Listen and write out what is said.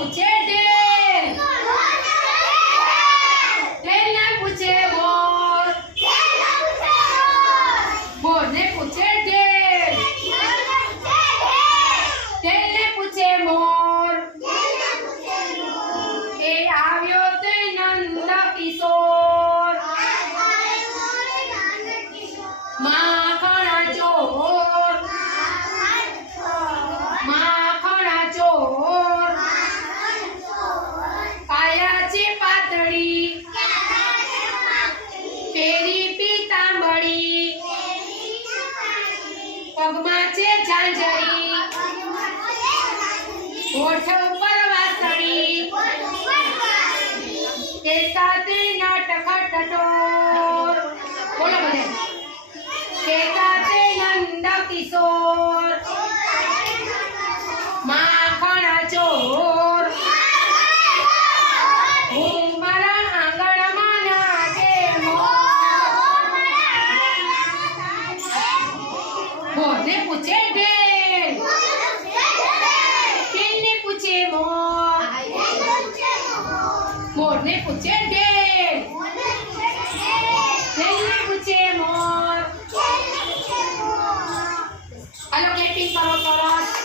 પૂછે ઢેલ, ઢેલને પૂછે મોર, મોરને પૂછે ઢેલ, ઢેલને પૂછે મોર, એ આવ્યો તે નંદ કિશોર, માખણ ચોર, માખણ ચોર, કાયા છે પાતળી, પેરી પીતાંબરી, પગમાં છે ઝાંઝરી, હોઠ ઉપર વાસળી, તે સાથે નટખટ ટટોર, બોલો બધે, તે સાથે નંદ કિશોર, માખણ ચોર, હું મારા આંગણમાં નાચે મોર, મોરને પૂછે ઢેલ, ઢેલને પૂછે મોર, મોરને પૂછે ઢેલ, ઢેલને પૂછે મોર. હાલો ક્લેપિંગ કરો સરસ.